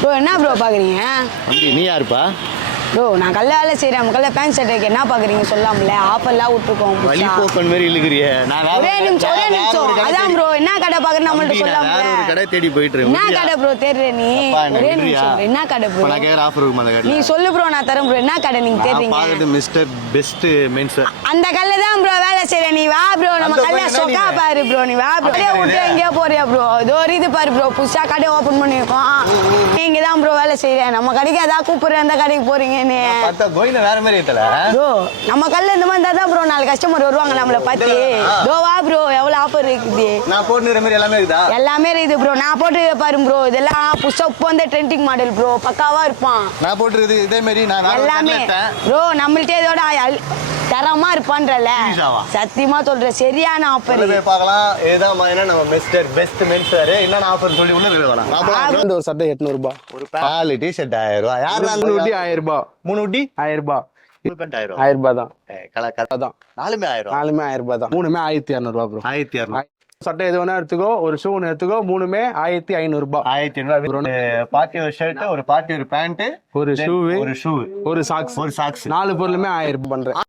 Bro என்ன bro பாக்குறீங்க? நீ யாருப்பா? ப்ரோ நான் கல்ல வேலை செய்கிறேன். கல்ல பேண்ட் ஷர்ட்டுக்கு என்ன பார்க்குறீங்க சொல்லாமல ஆஃபர்லாம் விட்டுருக்கோம். வழி போக்கன் மாதிரி இழுக்கிறிய. ஒரே நிமிஷம் அதான் ப்ரோ என்ன கடை பார்க்குறேன் நம்மள்ட்ட சொல்லாமல ஒரு கடை தேடி போயிட்டு என்ன கடை ப்ரோ தேடுற நீ? ஒரே நிமிஷம் என்ன கடை ப்ரோ? நான் கேக்குற ஆஃபர் இருக்கும் அந்த கடை. நீ சொல்லு ப்ரோ நான் தரேன் ப்ரோ. என்ன கடை நீங்க தேடுறீங்க? பாக்குறது மிஸ்டர் பெஸ்ட் மென்ஸ். அந்த கல்ல தான் ப்ரோ வேலை செய்றேன். நீ வா ப்ரோ நம்ம கல்ல சொக்கா பாரு ப்ரோ. நீ வா ப்ரோ. கடை விட்டு எங்கேயோ போறியா ப்ரோ? இதோ இது பாரு ப்ரோ புதுசா கடை ஓபன் பண்ணிருக்கோம். நீங்க தான் ப்ரோ வேலை செய்றேன். நம்ம கடைக்கு அதான் கூப்பிடுறேன் அந்த கடைக்கு போறீங்கன்னு. வேற மாதிரி ஏத்தல ப்ரோ நம்ம கல்ல இந்த மாதிரி தான் ப்ரோ 4 கஸ்டமர் வருவாங்க நம்மள பார்த்து. தோ வா ப்ரோ எவ்வளவு ஆஃபர் இருக்குது. நான் போட்டுற மாதிரி எல்லாமே இருக்குதா? எல்லாமே இருக்குது ப்ரோ. நான் போட்டு பாரு ப்ரோ இதெல்லாம் புதுசா இப்போ வந்து ட்ரெண்டிங் மாடல் ப்ரோ பக்காவா இருப்பான். நான் போட்டுறது இதே மாதிரி நான் எல்லாமே ப்ரோ நம்மள்ட்ட இதோட தரமா இருப்பான்றல சத்தியமா சொல்றேன். சரியான ஆஃபர் பார்க்கலாம். ஏதான் நம்ம மிஸ்டர் பெஸ்ட் மென்ஸ் என்னென்ன ஆஃபர் சொல்லி உள்ள இருக்கலாம். ஒரு சட்டை 800 ரூபாய், ஒரு பால் டிஷர்ட் 1000 ரூபாய். யாரு 3 உட்டி 1000 ரூபாய், 3 உட்டி 1000 ரூபாய், 1000 ரூபாய் தான். அதான் நாலுமே 1000 நாலுமே 1000 ரூபாய் தான். மூணுமே 1200 ரூபாய் ப்ரோ. 1200 சட்டை எது வேணா எடுத்துக்கோ. ஒரு ஷூ ஒன்று எடுத்துக்கோ. மூணுமே 1500 ரூபாய். 1500 பார்ட்டி ஒரு ஷர்ட், ஒரு பார்ட்டி ஒரு பேண்ட், ஒரு ஷூ, ஒரு ஷூ, ஒரு சாக்ஸ், 4 பொருளுமே 1000 ரூபாய் பண்றேன்.